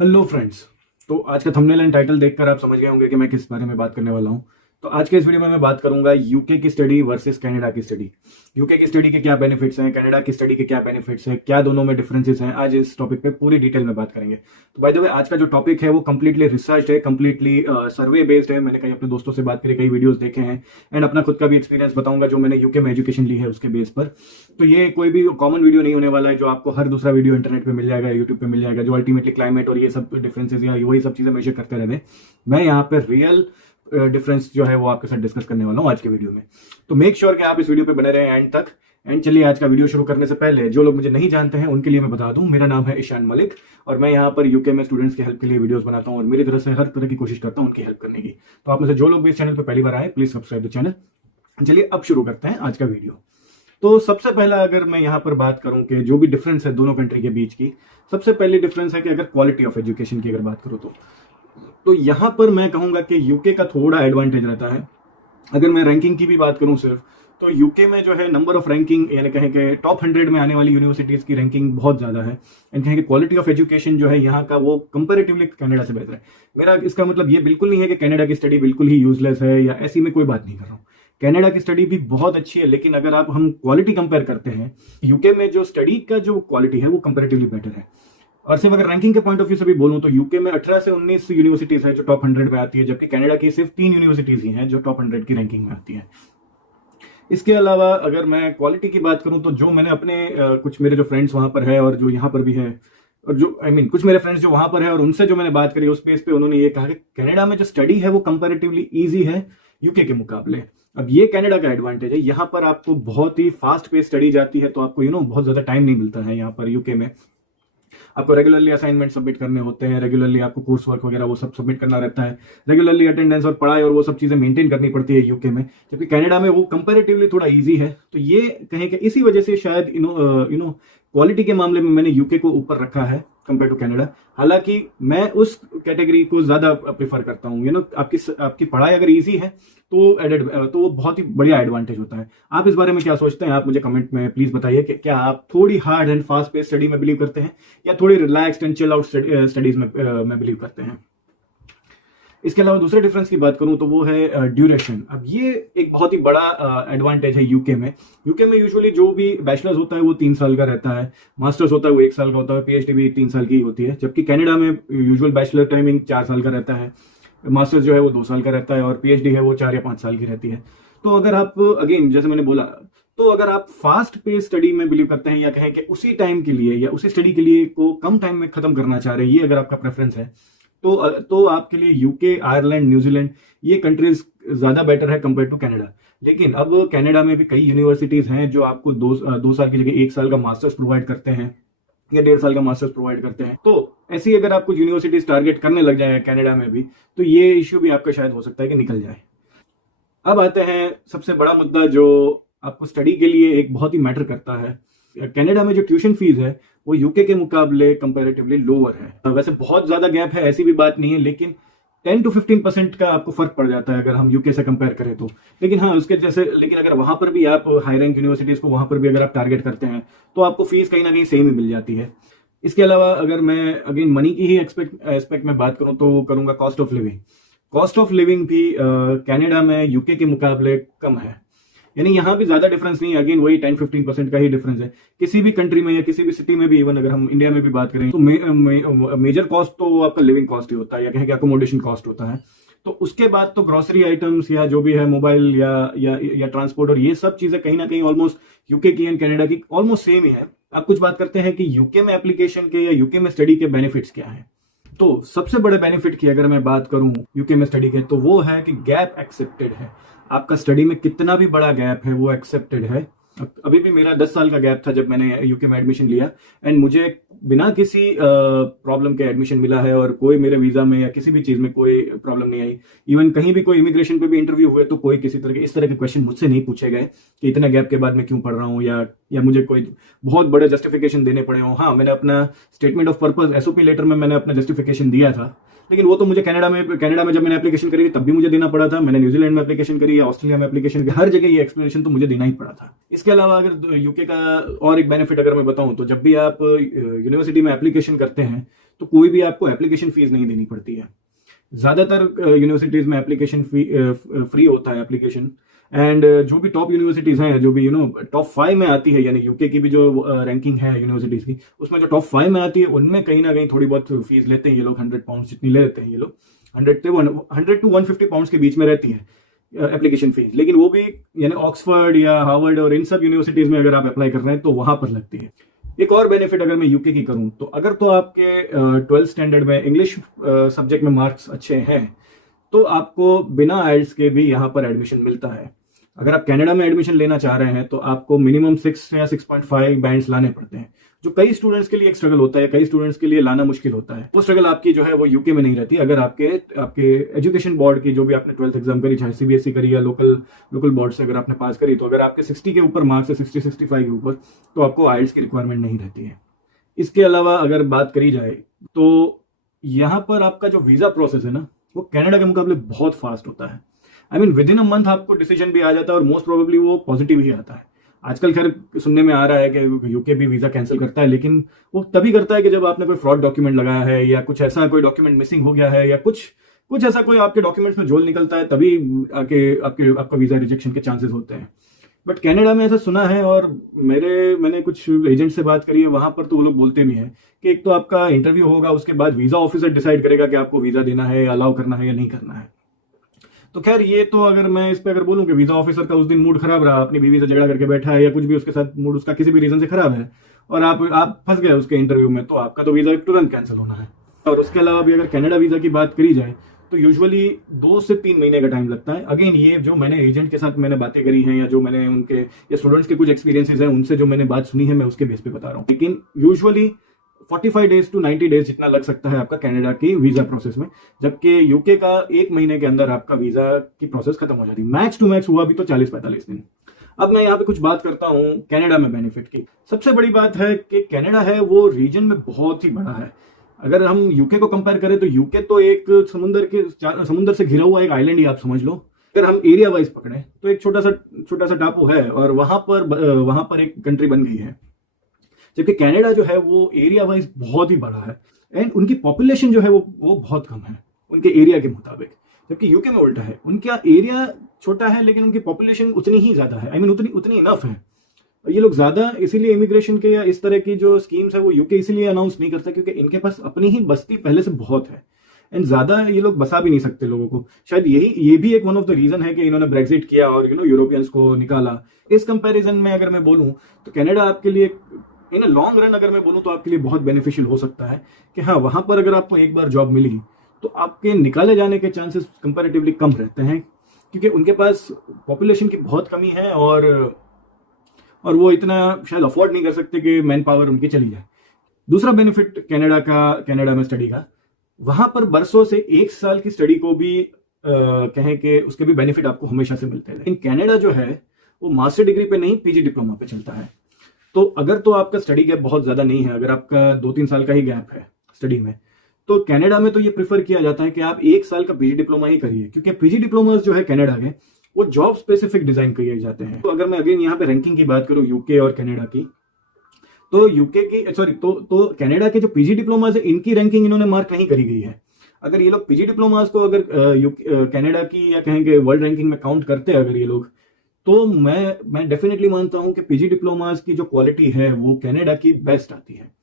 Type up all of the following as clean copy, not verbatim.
Hello friends. तो आज का थंबनेल एंड टाइटल देखकर आप समझ गए होंगे कि मैं किस बारे में बात करने वाला हूं। तो आज के इस वीडियो में मैं बात करूंगा यूके की स्टडी वर्सेस कनाडा की स्टडी। यूके की स्टडी के क्या बेनिफिट्स हैं, कनाडा की स्टडी के क्या बेनिफिट्स हैं, क्या दोनों में डिफरेंसेस हैं, आज इस टॉपिक पे पूरी डिटेल में बात करेंगे। तो बाय द वे आज का जो टॉपिक है वो कंप्लीटली रिसर्च है, कंप्लीटली सर्वे बेस्ड है। मैंने कई अपने दोस्तों से बात करी, कई वीडियोस देखे हैं एंड अपना खुद का भी एक्सपीरियंस बताऊंगा जो मैंने यूके में एजुकेशन ली है उसके बेस पर। तो ये कोई भी कॉमन वीडियो नहीं होने वाला है जो आपको हर दूसरा वीडियो इंटरनेट पे मिल जाएगा, यूट्यूब पे मिल जाएगा, जो अल्टीमेटली क्लाइमेट और ये सब डिफरेंसेस या वही सब चीजें मेजर करते रहते हैं। मैं यहाँ पे रियल डिफरेंस जो है वो आपके साथ डिस्कस करने वाला हूँ आज के वीडियो में। तो मेक श्योर कि आप इस वीडियो पे बने रहें एंड तक। एंड चलिए आज का वीडियो शुरू करने से पहले जो लोग मुझे नहीं जानते हैं उनके लिए मैं बता दूं, मेरा नाम है ईशान मलिक और मैं यहाँ पर यूके में स्टूडेंट्स की हेल्प के लिए वीडियोस बनाता हूँ और मेरी तरफ से हर तरह की कोशिश करता हूँ उनकी हेल्प करने की। तो आप में से जो लोग भी इस चैनल पर पहली बार आए प्लीज सब्सक्राइब द चैनल। चलिए अब शुरू करते हैं आज का वीडियो। तो सबसे पहला अगर मैं यहाँ पर बात करूं कि जो भी डिफरेंस है दोनों कंट्री के बीच की, सबसे पहली डिफरेंस है कि अगर क्वालिटी ऑफ एजुकेशन की अगर बात करूं तो यहां पर मैं कहूंगा कि यूके का थोड़ा एडवांटेज रहता है। अगर मैं रैंकिंग की भी बात करूं सिर्फ, तो यूके में जो है नंबर ऑफ रैंकिंग यानी कहें कि टॉप 100 में आने वाली यूनिवर्सिटीज की रैंकिंग बहुत ज्यादा है एंड कहें कि क्वालिटी ऑफ एजुकेशन जो है यहाँ का वो कंपेरेटिवली कनाडा से बेहतर है। मेरा इसका मतलब ये बिल्कुल नहीं है कि कनाडा की स्टडी बिल्कुल ही यूजलेस है या ऐसी में कोई बात नहीं कर रहा हूँ। कनाडा की स्टडी भी बहुत अच्छी है, लेकिन अगर आप हम क्वालिटी कंपेयर करते हैं, यूके में जो स्टडी का जो क्वालिटी है वो कंपेरेटिवली बेटर है। और सिर्फ अगर रैंकिंग के पॉइंट ऑफ व्यू से भी बोलूं तो यूके में 18 से 19 यूनिवर्सिटीज है जो टॉप 100 में आती है, जबकि कनाडा की सिर्फ 3 यूनिवर्सिटीज ही हैं जो टॉप 100 की रैंकिंग में आती है। इसके अलावा अगर मैं क्वालिटी की बात करूं तो जो मैंने अपने कुछ मेरे जो फ्रेंड्स वहां पर है और जो यहाँ पर भी है, और जो कुछ मेरे फ्रेंड्स जो वहां पर है और उनसे जो मैंने बात करी उस बेस पे उन्होंने ये कहा कि कनाडा में जो स्टडी है वो कंपैरेटिवली इजी है यूके के मुकाबले। अब ये कनाडा का एडवांटेज है, यहाँ पर आपको बहुत ही फास्ट पेस स्टडी जाती है, तो आपको बहुत ज्यादा टाइम नहीं मिलता है यहाँ पर यूके में। आपको रेगुलरली असाइनमेंट सबमिट करने होते हैं, रेगुलरली आपको कोर्स वर्क वगैरह वो सब सबमिट करना रहता है, रेगुलरली अटेंडेंस और पढ़ाई और वो सब चीजें मेंटेन करनी पड़ती है यूके में, जबकि कनाडा में वो कंपैरेटिवली थोड़ा इजी है। तो ये कहें कि इसी वजह से शायद क्वालिटी के मामले में मैंने यूके को ऊपर रखा है कंपेयर टू कनाडा। हालांकि मैं उस कैटेगरी को ज्यादा प्रेफर करता हूँ। आपकी पढ़ाई अगर इजी है तो वो बहुत ही बढ़िया एडवांटेज होता है। आप इस बारे में क्या सोचते हैं, आप मुझे कमेंट में प्लीज बताइए कि क्या आप थोड़ी hard and fast pace study में बिलीव करते हैं या थोड़ी relaxed and chill out studies में बिलीव करते हैं। इसके अलावा दूसरे डिफरेंस की बात करूं तो वो है ड्यूरेशन। अब ये एक बहुत ही बड़ा एडवांटेज है यूके में। यूके में यूजुअली जो भी बैचलर्स होता है वो 3 साल का रहता है, मास्टर्स होता है वो 1 साल का होता है, पीएचडी भी 3 साल की होती है, जबकि कनाडा में यूजुअल बैचलर टाइमिंग 4 साल का रहता है, मास्टर्स जो है वो 2 साल का रहता है और पीएचडी है वो 4 या 5 साल की रहती है। तो अगर आप अगेन जैसे मैंने बोला, तो अगर आप फास्ट पेस स्टडी में बिलीव करते हैं या कहें कि उसी टाइम के लिए या उसी स्टडी के लिए को कम टाइम में खत्म करना चाह रहे हैं, ये अगर आपका प्रेफरेंस है तो आपके लिए यूके, आयरलैंड, न्यूजीलैंड ये कंट्रीज ज्यादा बेटर है कंपेयर टू कनाडा। लेकिन अब कनाडा में भी कई यूनिवर्सिटीज हैं जो आपको 2 साल की जगह 1 साल का मास्टर्स प्रोवाइड करते हैं या 1.5 साल का मास्टर्स प्रोवाइड करते हैं। तो ऐसी अगर आप कुछ यूनिवर्सिटीज टारगेट करने लग जाए कनाडा में भी, तो ये इश्यू भी आपका शायद हो सकता है कि निकल जाए। अब आते हैं सबसे बड़ा मुद्दा जो आपको स्टडी के लिए एक बहुत ही मैटर करता है। कनाडा में जो ट्यूशन फीस है वो यूके के मुकाबले कंपैरेटिवली लोअर है। वैसे बहुत ज्यादा गैप है ऐसी भी बात नहीं है, लेकिन 10 to 15% का आपको फर्क पड़ जाता है अगर हम यूके से कंपेयर करें तो। लेकिन हाँ लेकिन अगर वहां पर भी आप हाई रैंक यूनिवर्सिटीज को वहां पर भी अगर आप टारगेट करते हैं तो आपको फीस कहीं ना कहीं सेम ही मिल जाती है। इसके अलावा अगर मैं अगेन मनी की ही एस्पेक्ट में बात करूं तो करूंगा cost of living. Cost of living भी कनाडा में यूके के मुकाबले कम है, यानी यहाँ भी ज्यादा डिफरेंस नहीं है। अगेन वही 10-15% का ही डिफरेंस है। किसी भी कंट्री में या किसी भी सिटी में भी, इवन अगर हम इंडिया में भी बात करें तो मेजर कॉस्ट तो आपका लिविंग कॉस्ट ही होता है या कहें कि अकोमोडेशन कॉस्ट होता है। तो उसके बाद तो ग्रोसरी आइटम्स या जो भी है, मोबाइल या ट्रांसपोर्ट और ये सब चीजें कहीं ना कहीं ऑलमोस्ट यूके की एंड कनाडा की ऑलमोस्ट सेम ही है। अब कुछ बात करते हैं कि यूके में एप्लीकेशन के या यूके में स्टडी के बेनिफिट्स क्या है। तो सबसे बड़े बेनिफिट की अगर मैं बात करूं यूके में स्टडी के, तो वो है कि गैप एक्सेप्टेड है। आपका स्टडी में कितना भी बड़ा गैप है वो एक्सेप्टेड है। अभी भी मेरा 10 साल का गैप था जब मैंने यूके में एडमिशन लिया एंड मुझे बिना किसी प्रॉब्लम के एडमिशन मिला है और कोई मेरे वीजा में या किसी भी चीज में कोई प्रॉब्लम नहीं आई। इवन कहीं भी कोई इमिग्रेशन पे भी इंटरव्यू हुए तो कोई किसी तरह के क्वेश्चन मुझसे नहीं पूछे गए कि इतना गैप के बाद मैं क्यों पढ़ रहा हूँ या मुझे कोई बहुत बड़े जस्टिफिकेशन देने पड़े हो। हाँ, मैंने अपना statement of purpose SOP letter में मैंने अपना जस्टिफिकेशन दिया था, लेकिन वो तो मुझे कनाडा में जब मैंने एप्लीकेशन करी तब भी मुझे देना पड़ा था, मैंने न्यूजीलैंड में एप्लीकेशन करी या ऑस्ट्रेलिया में एप्लीकेशन करी, हर जगह ये एक्सप्लेनेशन तो मुझे देना ही पड़ा था। इसके अलावा अगर यूके का और एक बेनिफिट अगर मैं बताऊं तो जब भी आप यूनिवर्सिटी में एप्लीकेशन करते हैं तो कोई भी आपको एप्लीकेशन फीस नहीं देनी पड़ती है। ज्यादातर यूनिवर्सिटीज में एप्लीकेशन फ्री होता है एप्लीकेशन, एंड जो भी टॉप यूनिवर्सिटीज हैं, जो भी टॉप 5 में आती है, यानी यूके की भी जो रैंकिंग है यूनिवर्सिटीज की, उसमें जो टॉप 5 में आती है उनमें कहीं ना कहीं थोड़ी बहुत फीस लेते हैं ये लोग, 100 पाउंड जितनी ले लेते हैं ये लोग, 100 to 150 पाउंड के बीच में रहती है एप्लीकेशन फीस। लेकिन वो भी यानी ऑक्सफोर्ड या हार्वर्ड और इन सब यूनिवर्सिटीज में अगर आप अप्लाई कर रहे हैं तो वहां पर लगती है। एक और बेनिफिट अगर मैं यूके की करूं तो अगर तो आपके 12th स्टैंडर्ड में इंग्लिश सब्जेक्ट में मार्क्स अच्छे हैं तो आपको बिना आइल्स के भी यहाँ पर एडमिशन मिलता है। अगर आप कनाडा में एडमिशन लेना चाह रहे हैं तो आपको मिनिमम 6 या 6.5 बैंड्स लाने पड़ते हैं, जो कई स्टूडेंट्स के लिए एक स्ट्रगल होता है, कई स्टूडेंट्स के लिए लाना मुश्किल होता है। वो स्ट्रगल आपकी जो है वो यूके में नहीं रहती। अगर आपके एजुकेशन बोर्ड की जो भी आपने 12th एग्जाम करी, चाहे सीबीएसई करी या लोकल बोर्ड से अगर आपने पास करी, तो अगर आपके 60 के ऊपर मार्क्स है, 60-65 के ऊपर, तो आपको आइल्स की रिक्वायरमेंट नहीं रहती है। इसके अलावा अगर बात करी जाए तो यहाँ पर आपका जो वीजा प्रोसेस है ना, वो कनाडा के मुकाबले बहुत फास्ट होता है। I mean with in a month आपको डिसीजन भी आ जाता है और मोस्ट प्रोबेबली वो पॉजिटिव ही आता है। आजकल खैर सुनने में आ रहा है कि यूके भी वीजा कैंसिल करता है, लेकिन वो तभी करता है कि जब आपने कोई फ्रॉड डॉक्यूमेंट लगाया है या कुछ ऐसा कोई डॉक्यूमेंट मिसिंग हो गया है या कुछ ऐसा कोई आपके डॉक्यूमेंट्स में झोल निकलता है, तभी आपका वीजा रिजेक्शन के चांसेस होते हैं। बट कनाडा में ऐसा सुना है और मैंने कुछ एजेंट से बात करी है वहां पर, तो वो लोग बोलते भी हैं कि एक तो आपका इंटरव्यू होगा, उसके बाद वीजा ऑफिसर डिसाइड करेगा कि आपको वीजा देना है, अलाउ करना है या नहीं करना है। तो खैर ये तो अगर मैं इस पे अगर बोलूं कि वीजा ऑफिसर का उस दिन मूड खराब रहा, अपनी बीवी से झगड़ा करके बैठा है या कुछ भी उसके साथ मूड उसका किसी भी रीजन से खराब है और आप फंस गए उसके इंटरव्यू में, तो आपका तो वीजा तुरंत कैंसिल होना है। और उसके अलावा भी अगर कनाडा वीजा की बात करी जाए तो यूजुअली 2 से 3 महीने का टाइम लगता है। अगेन ये जो मैंने एजेंट के साथ मैंने बातें करी हैं या जो मैंने उनके या स्टूडेंट्स के कुछ एक्सपीरियंसेस हैं उनसे जो मैंने बात सुनी है, मैं उसके बेस पे बता रहा हूँ। लेकिन यूजुअली 45 डेज to 90 डेज जितना लग सकता है आपका कनाडा की वीजा प्रोसेस में, जबकि यूके का 1 महीने के अंदर आपका वीजा की प्रोसेस खत्म हो जाती है। मैक्स टू मैक्स हुआ भी तो 40-45 दिन। अब मैं यहाँ पे कुछ बात करता हूँ कनाडा में बेनिफिट की। सबसे बड़ी बात है कि कनाडा है वो रीजन में बहुत ही बड़ा है। अगर हम यूके को कंपेयर करें तो यूके तो एक समुंदर से घिरा हुआ एक आइलैंड ही आप समझ लो। अगर हम एरिया वाइज पकड़े तो एक छोटा सा टापू है और वहां पर एक कंट्री बन गई है, जबकि कनाडा जो है वो एरिया वाइज बहुत ही बड़ा है एंड उनकी पॉपुलेशन जो है वो बहुत कम है उनके एरिया के मुताबिक। जबकि यूके में उल्टा है, उनका एरिया छोटा है लेकिन उनकी पॉपुलेशन उतनी ही ज्यादा है। आई मीन उतनी इनफ है। ये लोग ज्यादा इसीलिए इमिग्रेशन के या इस तरह की जो स्कीम्स है वो यूके इसलिए अनाउंस नहीं करता क्योंकि इनके पास अपनी ही बस्ती पहले से बहुत है एंड ज्यादा ये लोग बसा भी नहीं सकते लोगों को। शायद ये भी एक वन ऑफ द रीजन है कि इन्होंने ब्रेक्सिट किया और यूरोपियंस को निकाला। इस कंपैरिजन में अगर मैं बोलूं तो कनाडा आपके लिए इन अ लॉन्ग रन अगर मैं बोलूं तो आपके लिए बहुत बेनिफिशियल हो सकता है कि हाँ, वहां पर अगर आपको एक बार जॉब मिली तो आपके निकाले जाने के चांसेस कंपैरेटिवली कम रहते हैं क्योंकि उनके पास पॉपुलेशन की बहुत कमी है और वो इतना शायद अफोर्ड नहीं कर सकते कि मैन पावर उनकी चली जाए। दूसरा बेनिफिट कनाडा में स्टडी का, वहां पर बरसों से 1 साल की स्टडी को भी कहें कि उसके भी बेनिफिट आपको हमेशा से मिलते हैं। लेकिन कनाडा जो है वो मास्टर डिग्री पे नहीं, पीजी डिप्लोमा पे चलता है। तो अगर तो आपका स्टडी गैप बहुत ज्यादा नहीं है, अगर आपका 2-3 साल का ही गैप है स्टडी में, तो कनाडा में तो ये प्रेफर किया जाता है कि आप 1 साल का पीजी डिप्लोमा ही करिए क्योंकि पीजी डिप्लोमा जो है कनाडा के वो जॉब स्पेसिफिक डिजाइन किए जाते हैं। तो अगर मैं अगेन यहाँ पे रैंकिंग की बात करूँ यूके और कनाडा की, तो तो कनाडा के जो पीजी डिप्लोमाज है इनकी रैंकिंग इन्होंने मार्क नहीं करी गई है। अगर ये लोग पीजी डिप्लोमाज को अगर कनाडा की या कहेंगे वर्ल्ड रैंकिंग में काउंट करते हैं अगर ये लोग, तो मैं डेफिनेटली मानता हूं कि पीजी डिप्लोमाज की जो क्वालिटी है वो कनाडा की बेस्ट आती है।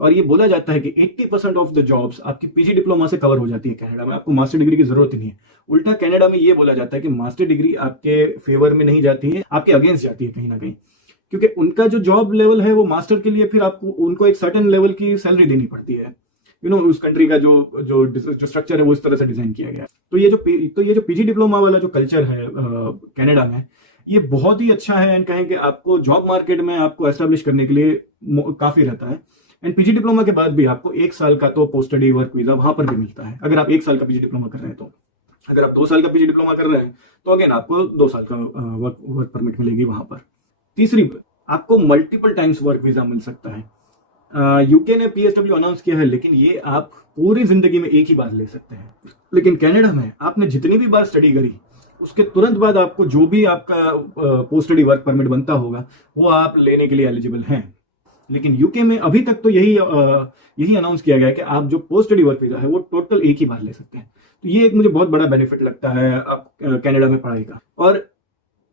और ये बोला जाता है कि 80% ऑफ द जॉब्स आपकी पीजी डिप्लोमा से कवर हो जाती है कनाडा में, आपको मास्टर डिग्री की जरूरत ही नहीं है। उल्टा कनाडा में ये बोला जाता है कि मास्टर डिग्री आपके फेवर में नहीं जाती है, आपके अगेंस्ट जाती है कहीं ना कहीं, क्योंकि उनका जो जॉब लेवल है वो मास्टर के लिए फिर आपको उनको एक सर्टेन लेवल की सैलरी देनी पड़ती है। उस कंट्री का जो स्ट्रक्चर है वो इस तरह से डिजाइन किया गया है। तो ये जो पीजी डिप्लोमा वाला जो कल्चर है कनाडा में, ये बहुत ही अच्छा है एंड कहें कि आपको जॉब मार्केट में आपको एस्टेब्लिश करने के लिए काफी रहता है। एंड पीजी डिप्लोमा के बाद भी आपको 1 साल का तो पोस्ट स्टडी वर्क वीजा वहां पर भी मिलता है अगर आप 1 साल का पीजी डिप्लोमा कर रहे हैं। तो अगर आप 2 साल का पीजी डिप्लोमा कर रहे हैं तो अगेन आपको 2 साल का वर्क परमिट मिलेगी वहां पर। तीसरी, आपको मल्टीपल टाइम्स वर्क वीजा मिल सकता है। यूके ने पीएसडब्ल्यू अनाउंस किया है, लेकिन ये आप पूरी जिंदगी में एक ही बार ले सकते हैं। लेकिन कनाडा में आपने जितनी भी बार स्टडी करी उसके तुरंत बाद आपको जो भी आपका पोस्ट स्टडी वर्क परमिट बनता होगा वो आप लेने के लिए एलिजिबल हैं। लेकिन यूके में अभी तक तो यही अनाउंस किया गया है कि आप जो पोस्ट स्टडी वर्क वीजा है वो टोटल एक ही बार ले सकते हैं। तो ये एक मुझे बहुत बड़ा बेनिफिट लगता है आप कनाडा में पढ़ाई का। और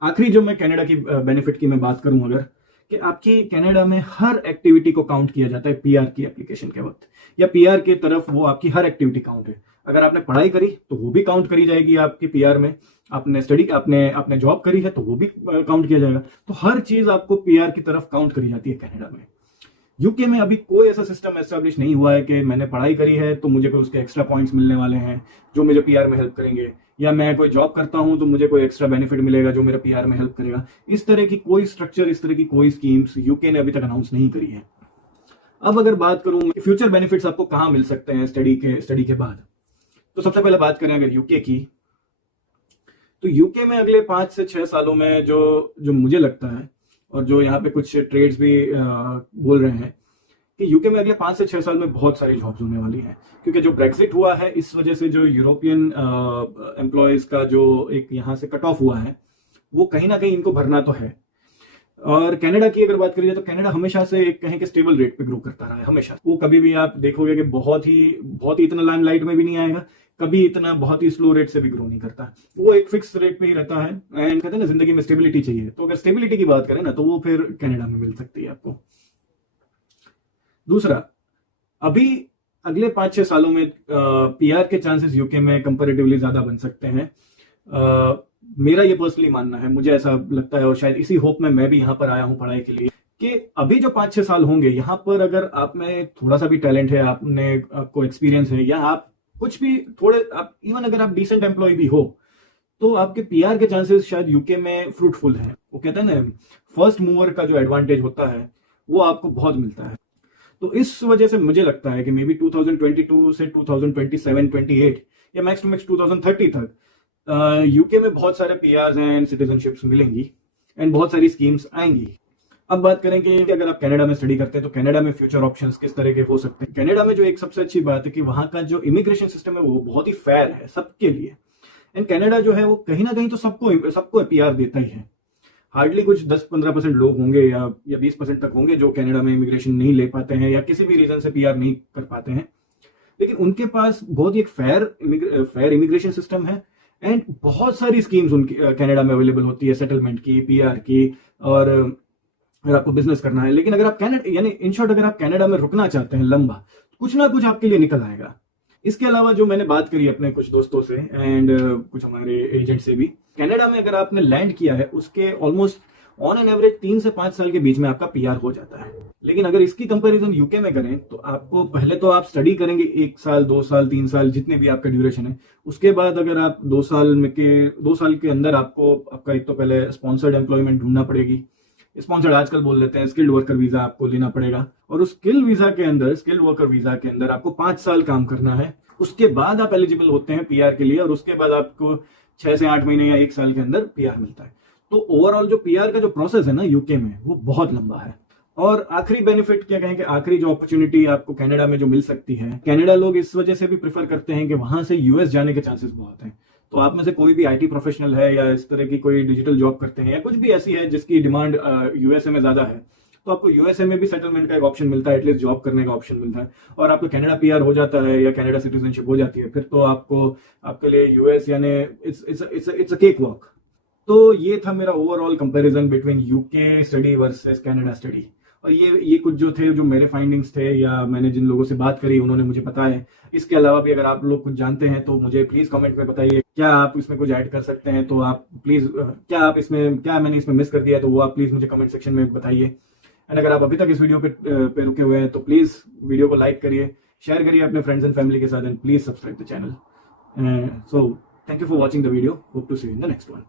आखिरी जो मैं कनाडा की बेनिफिट की मैं बात करूं अगर, कि आपकी कनाडा में हर एक्टिविटी को काउंट किया जाता है पीआर की एप्लीकेशन के वक्त, या पीआर के तरफ वो आपकी हर एक्टिविटी काउंट है। अगर आपने पढ़ाई करी तो वो भी काउंट करी जाएगी आपकी पीआर में, आपने स्टडी आपने जॉब करी है तो वो भी काउंट किया जाएगा। तो हर चीज आपको पीआर की तरफ काउंट करी जाती है कनाडा में। यूके में अभी कोई ऐसा सिस्टम एस्टेब्लिश नहीं हुआ है कि मैंने पढ़ाई करी है तो मुझे कोई उसके एक्स्ट्रा पॉइंट्स मिलने वाले हैं जो मुझे पीआर में हेल्प करेंगे, या मैं कोई जॉब करता हूं तो मुझे कोई एक्स्ट्रा बेनिफिट मिलेगा जो मेरा पीआर में हेल्प करेगा। इस तरह की कोई स्ट्रक्चर, इस तरह की कोई स्कीम्स यूके ने अभी तक अनाउंस नहीं करी है। अब अगर बात करूं कि फ्यूचर बेनिफिट्स आपको कहां मिल सकते हैं स्टडी के बाद, तो सबसे पहले बात करें अगर यूके की, तो यूके में अगले 5 से 6 सालों में जो मुझे लगता है, और जो यहाँ पे कुछ ट्रेड्स भी बोल रहे हैं कि यूके में अगले 5 से 6 साल में बहुत सारी जॉब्स होने वाली हैं। क्योंकि जो ब्रेक्सिट हुआ है इस वजह से जो यूरोपियन एम्प्लॉयज का जो एक यहाँ से कट ऑफ हुआ है वो कहीं ना कहीं इनको भरना तो है। और कनाडा की अगर बात करिए तो कनाडा हमेशा से एक कहें कि स्टेबल रेट पे ग्रो करता रहा है हमेशा। वो कभी भी आप देखोगे कि बहुत ही इतना लाइमलाइट में भी नहीं आएगा, कभी इतना बहुत ही स्लो रेट से भी ग्रो नहीं करता। वो एक फिक्स रेट पे ही रहता है। एंड कहते हैं ना जिंदगी में स्टेबिलिटी चाहिए, तो अगर स्टेबिलिटी की बात करें ना तो वो फिर कनाडा में मिल सकती है आपको। दूसरा, अभी अगले 5-6 सालों में पीआर के चांसेस यूके में कंपैरेटिवली ज्यादा बन सकते हैं। मेरा ये पर्सनली मानना है, मुझे ऐसा लगता है, और शायद इसी होप में मैं भी यहाँ पर आया हूँ पढ़ाई के लिए, कि अभी जो 5-6 साल होंगे यहाँ पर अगर आप में थोड़ा सा भी टैलेंट है, आपको एक्सपीरियंस है, या आप कुछ भी इवन अगर आप डिसेंट एम्प्लॉय भी हो, तो आपके पीआर के चांसेस शायद यूके में फ्रूटफुल हैं। वो कहते हैं ना फर्स्ट मूवर का जो एडवांटेज होता है वो आपको बहुत मिलता है। तो इस वजह से मुझे लगता है कि मे बी 2022 से 2027-28 या मैक्स टू मैक्स 2030 तक यूके में बहुत सारे पीआर एंड सिटीजनशिप्स मिलेंगी एंड बहुत सारी स्कीम्स आएंगी। अब बात करेंगे कि अगर आप कनाडा में स्टडी करते हैं तो कनाडा में फ्यूचर ऑप्शंस किस तरह के हो सकते हैं। कनाडा में जो एक सबसे अच्छी बात है कि वहां का जो इमिग्रेशन सिस्टम है वो बहुत ही फेयर है सबके लिए। एंड कनाडा जो है वो कहीं ना कहीं तो सबको पीआर देता ही है। हार्डली कुछ 10-15% लोग होंगे या 20% तक होंगे जो कनाडा में इमिग्रेशन नहीं ले पाते हैं या किसी भी रीजन से पीआर नहीं कर पाते हैं, लेकिन उनके पास बहुत ही एक फेयर इमिग्रेशन सिस्टम है एंड बहुत सारी स्कीम्स उनकी कनाडा में अवेलेबल होती है, सेटलमेंट की, पीआर की, और अगर आपको बिजनेस करना है। लेकिन अगर आप कनाडा यानी इन शॉर्ट अगर आप कनाडा में रुकना चाहते हैं लंबा, तो कुछ ना कुछ आपके लिए निकल आएगा। इसके अलावा जो मैंने बात करी अपने कुछ दोस्तों से एंड कुछ हमारे एजेंट से भी, कनाडा में अगर आपने लैंड किया है उसके ऑलमोस्ट ऑन एन एवरेज 3 से 5 साल के बीच में आपका पीआर हो जाता है। लेकिन अगर इसकी कंपैरिजन यूके में करें तो आपको पहले तो आप स्टडी करेंगे 1 साल, 2 साल, 3 साल, जितने भी आपका ड्यूरेशन है। उसके बाद अगर आप 2 साल के अंदर आपका एक तो पहले स्पॉन्सर्ड एम्प्लॉयमेंट ढूंढना पड़ेगी। स्पॉन्सर्ड आजकल बोल लेते हैं, स्किल्ड वर्कर वीजा आपको लेना पड़ेगा, और उस स्किल्ड वर्कर वीजा के अंदर आपको 5 साल काम करना है। उसके बाद आप एलिजिबल होते हैं पीआर के लिए, और उसके बाद आपको 6 से 8 महीने या 1 साल के अंदर पीआर मिलता है। तो ओवरऑल जो पीआर का जो प्रोसेस है ना यूके में वो बहुत लंबा है। और आखिरी बेनिफिट क्या कहें कि आखिरी जो अपॉर्चुनिटी आपको कनाडा में जो मिल सकती है, कनाडा लोग इस वजह से भी प्रेफर करते हैं कि वहां से यूएस जाने के चांसेस बहुत हैं। तो आप में से कोई भी आईटी प्रोफेशनल है या इस तरह की कोई डिजिटल जॉब करते हैं या कुछ भी ऐसी है जिसकी डिमांड यूएसए में ज्यादा है, तो आपको यूएसए में भी सेटलमेंट का एक ऑप्शन मिलता है, एटलीस्ट जॉब करने का ऑप्शन मिलता है। और आपको कनाडा पीआर हो जाता है या कनाडा सिटीजनशिप हो जाती है, फिर तो आपके लिए यूएस यानी इट्स अ केक वॉक। तो ये था मेरा overall comparison between UK study versus Canada study. और ये कुछ जो मेरे फाइंडिंग्स थे या मैंने जिन लोगों से बात करी उन्होंने मुझे बताया। इसके अलावा भी अगर आप लोग कुछ जानते हैं तो मुझे प्लीज कमेंट में बताइए। क्या आप इसमें कुछ ऐड कर सकते हैं तो आप प्लीज, क्या मैंने इसमें मिस कर दिया तो वो आप प्लीज मुझे कमेंट सेक्शन में बताइए। एंड अगर आप अभी तक इस वीडियो पे रुके हुए हैं तो प्लीज वीडियो को लाइक करिए, शेयर करिए अपने फ्रेंड्स एंड फैमिली के साथ, and please subscribe the channel. So thank you for watching the video, hope to see you in the next one.